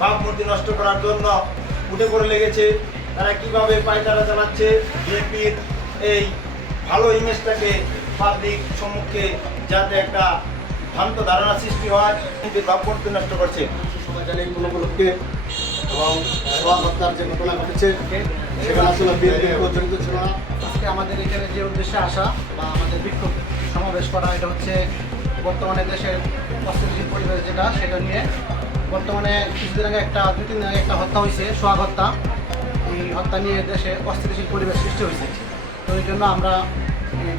ভাবমূর্তি নষ্ট করার জন্য উঠে পড়ে লেগেছে। তারা কিভাবে পায়তারা চালাচ্ছে বিএনপির এই ভালো ইমেজটাকে পাবলিক সম্মুখে, যাতে একটা ভ্রান্ত ধারণা সৃষ্টি হয়, বিএনপির ভাবমূর্তি নষ্ট করছে। সবাই জানে এই উপলক্ষে এবং সোহাগ হত্যার যে ঘটনা ঘটেছে সেখানে আসলে বিএনপি জড়িত ছিল না। আজকে আমাদের এখানে যে উদ্দেশ্যে আসা বা আমাদের বিক্ষোভ সমাবেশ করা, এটা হচ্ছে বর্তমানে দেশের অস্থিতিশীল পরিবেশ যেটা, সেটা নিয়ে বর্তমানে কিছুদিন আগে দুই তিন দিন আগে একটা হত্যা হয়েছে, সোহাগ হত্যা। এই হত্যা নিয়ে দেশে অস্থিতিশীল পরিবেশ সৃষ্টি হয়েছে। তো এই জন্য আমরা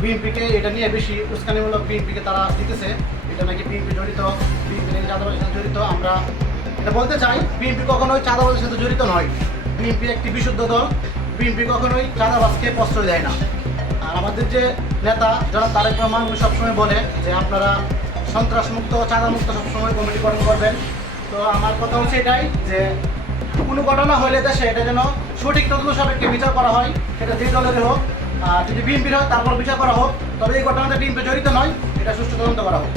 বিএনপিকে এটা নিয়ে বেশি উস্কানিমূলক বিএনপিকে তারা দিতেছে, এটা নাকি বিএনপি জড়িত, বিএনপি নাকি চাঁদাবাজের সাথে জড়িত। আমরা এটা বলতে চাই, বিএনপি কখনোই চাঁদাবাজের সাথে জড়িত নয়। বিএনপি একটি বিশুদ্ধ দল, বিএনপি কখনোই চাঁদাবাজকে প্রশ্রয় দেয় না। আর আমাদের যে নেতা যারা তারেক রহমান, উনি সবসময় বলে যে আপনারা সন্ত্রাসমুক্ত, চাঁদামুক্ত সবসময় কমিটি গঠন করবেন। তো আমার কথা হচ্ছে এটাই যে কোনো ঘটনা হলে দেশে এটা যেন সঠিক তদন্ত সাপেক্ষে বিচার করা হয়, সেটা যে দলেরই হোক। আর যদি বিএনপির হয় তারপর বিচার করা হোক, তবে এই ঘটনাতে বিএনপি জড়িত নয়, এটা সুষ্ঠু তদন্ত করা হোক।